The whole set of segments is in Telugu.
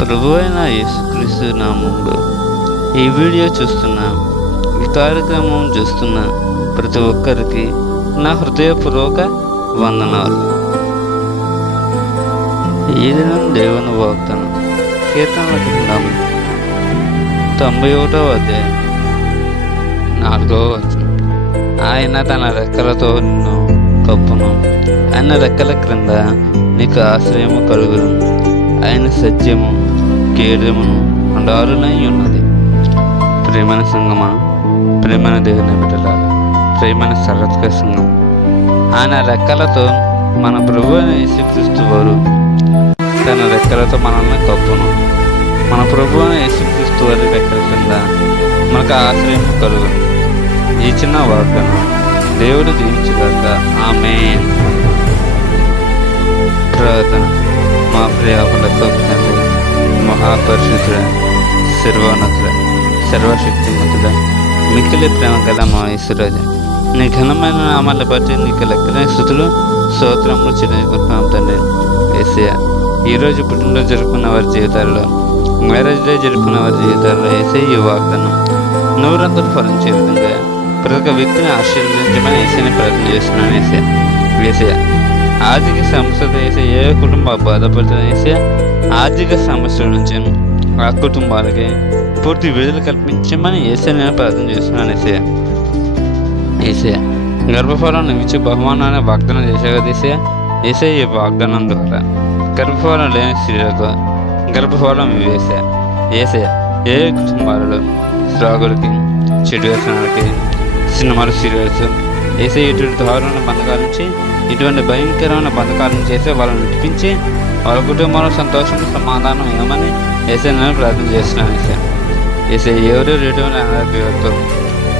ప్రభు అయిన యేసుక్రీస్తు నామములో ఈ వీడియో చూస్తున్న, ఈ కార్యక్రమం చూస్తున్న ప్రతి ఒక్కరికి నా హృదయపూర్వక వందనాలు. ఈ దినం దేవుని వాగ్దానం కీర్తనల గ్రంథం 91వ అధ్యాయం 4వ వచనం. ఆయన తన రెక్కలతో నిన్ను కప్పును, ఆయన రెక్కల క్రింద నీకు ఆశ్రయము కలుగును. ఆయన సత్యము కేడమును అండారునై ఉన్నది. ప్రేమైన సంగమా, ప్రేమైన దేవుని బిడ్డలారా, ప్రేమైన సర్వత్క సంఘం, ఆయన రెక్కలతో మన ప్రభు అయిన యేసుక్రీస్తు వారు తన రెక్కలతో మనల్ని కప్పును. మన ప్రభు అయిన యేసుక్రీస్తు వారి రెక్కల కింద మనకు ఆశ్రయం కలుగును. ఈ చిన్న వాగ్దానం దేవుడు దీవించుగాక. ఆమేన్. ప్రార్థన. మా ప్రియాపలతో తండ్రి, మహాపరిశుద్ధుడ, సర్వోన్నతుడ, సర్వశక్తిమంతుడ, మిక్కిలి ప్రేమ గల మా యేసురాజా, నీ ఘనమైన నామాన్ని బట్టి నీకు లెక్కలేని స్థుతులు స్తోత్రములు చెల్లించుకుంటున్నాం తండ్రి. యేసయ్య, ఈరోజు పుట్టినరోజు జరుపుకున్న వారి జీవితాల్లో, మ్యారేజ్ డే జరుపుకున్న వారి జీవితాల్లో యేసయ్య ఈ వాగ్దానం నూరంతలు ఫలించే విధంగా ప్రతి ఒక్క వ్యక్తిని ఆశీర్వదించమని యేసయ్యని ప్రార్థన చేస్తున్నాను. యేసయ్య, ఆర్థిక సమస్యలతో యేసయ్య ఏ కుటుంబం బాధపడుతున్న యేసయ్య ఆర్థిక సమస్యల నుంచి ఆ కుటుంబాలకి పూర్తి విడుదల కల్పించమని యేసయ్యని నేను ప్రార్థన చేస్తున్నాను. యేసయ్య, గర్భఫలం నువ్వు ఇచ్చే బహుమానాన్ని వాగ్దానం చేశాక యేసయ్య ఈ వాగ్దానం ద్వారా గర్భఫలం లేని స్త్రీలకు గర్భఫలం వేసా. యేసయ్య, ఏ కుటుంబాలలో శ్రాగులకి, చెడు వ్యసనాలకి, సినిమాలు, సీరియల్స్ యేసయ్య ఇటువంటి దారుణ బంధకాల నుంచి, ఇటువంటి భయంకరమైన బంధకాల నుంచి చేసే వాళ్ళని విడిపించి వాళ్ళ కుటుంబంలో సంతోషం, సమాధానం ఏమని యేసయ్య నేను ప్రార్థన చేస్తున్నాను. యేసయ్య, ఎవరెవరు ఎటువంటి అనారోగ్యాలతో,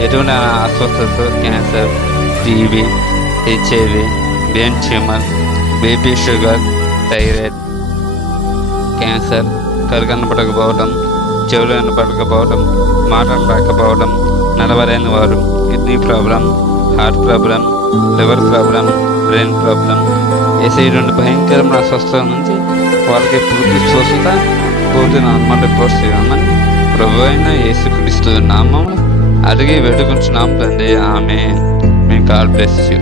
ఎటువంటి అస్వస్థతతో, cancer, TB, HIV, brain tumour, BP, sugar, thyroid, cancer, కళ్ళు కనపడకపోవడం, చెవులు కనపడకపోవడం, మాటలు రాకపోవడం, నడవలేని వారు, kidney problem, heart problem, liver problem, brain problem, Yesayya రెండు భయంకరమైన అస్వస్థత నుంచి వాళ్ళకి పూర్తి స్వస్థత, పూర్తి నార్మల్ రిపోర్ట్స్ ఇవ్వమని ప్రభు అయిన యేసుక్రీస్తు నామములో అడిగి వేడుకుంటున్నాం తండ్రి. Amen. May God bless you.